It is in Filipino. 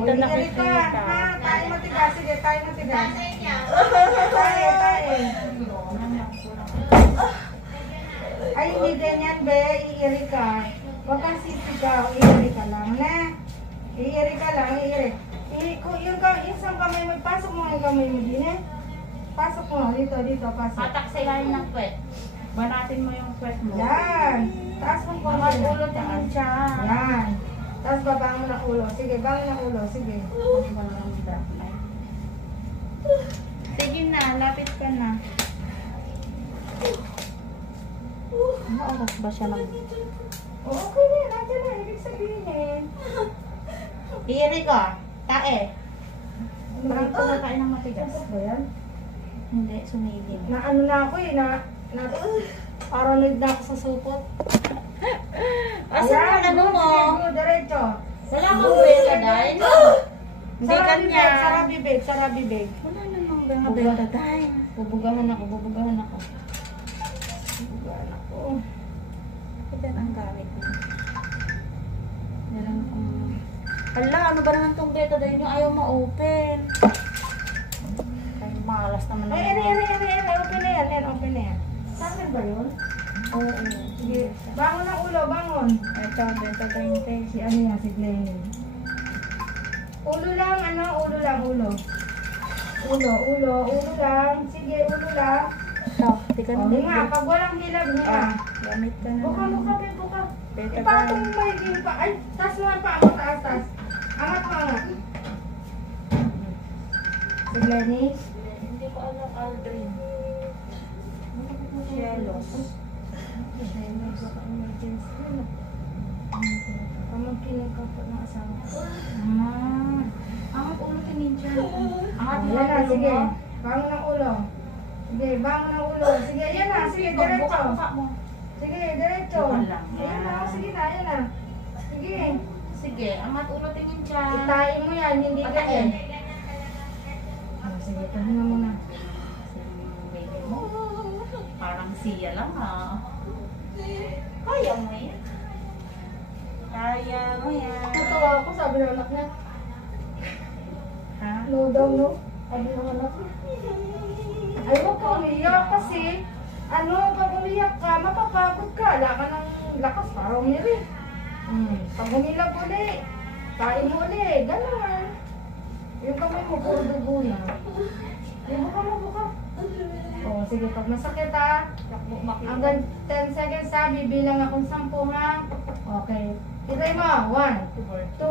kita nakikita. Ha, tayo matigas. Sige, tayo matigas. Tayo. Ay, hindi ganyan, be. Iiri ka. Huwag kang sisigaw. Iiri ka lang, na. Iiri ka lang, iiri. Yung isang kamay mo, pasok mo yung kamay mo din, eh. Pasok mo. Dito, pasok. Hatak sa ilalim ng kwet. Banatin mo yung kwet mo. Yan. Taas mo konti. Mga ulo tingin siya. Yan. Tapos babang mo ng ulo. Sige, bangon ng ulo. Sige. Sige na, lapit ka na. Ano oras ba siya lang? Okay na, nandiyan na. Ibig sabihin eh. Iiri ka. Tae. Parang kumakain ng matigas. ba yan? Hindi, sumigil. Na ano na ako eh. Paranoid na ako sa supot. Asan ang ano mo? Sige, diretso. Wala kang betadine? Hindi kanya. Sara bibig. Wala namang betadine. Bubugahan ako. Ito ang gamit mo. Meron kong... Hala, ano ba naman itong betadine yung ayaw ma-open? Ay, malas naman Ay, open na yan. Saan ba yun? Oo. Sige, bangon ng ulo, bangon. Ito, betadine te. Si ano yan, si Glenn. Ulo lang. Ulo lang. Sige, ulo lang. Ito, di ka O, nga, pag walang hilab nga. Gamit ka na. Buka. Betadine. Ipatong mo yung pa. Ay, taas mo ang pa ako, taas. Angat mo. Si Glenny. Hindi ko alam, Aldrin. Cielos. Pamagkinig ka po ng asawa. Angat ulo ka ninja. Angat Yan na, sige. Bangon ng ulo. Sige, bangon ng ulo. Sige, yan na. Sige, diretso. Buka mo. Sige, diretso. Buka lang. Ayan na, sige na, ayan na. Sige. Sige, angat ulo tingin dyan. Itain mo yan, hindi ka Patayin. Sige, pahinga mo na. Baby mo. Parang siya lang Kaya mo yan. Kaya mo yan. Natawa ako, sabi ng anak niya. Ha? No daw, no? Sabi ng anak niya. Ay, huwag ka umiyak kasi, pag umiyak ka, mapapagod ka. Wala ka ng lakas para umiyak. Pag umilag uli, kain mo uli. Ganon. Yung kamay mo, puro dugo na. Buka. O, sige, pag masakit hanggang 10 seconds bibilang akong 10 ha. Okay. Titay mo, 1, 2.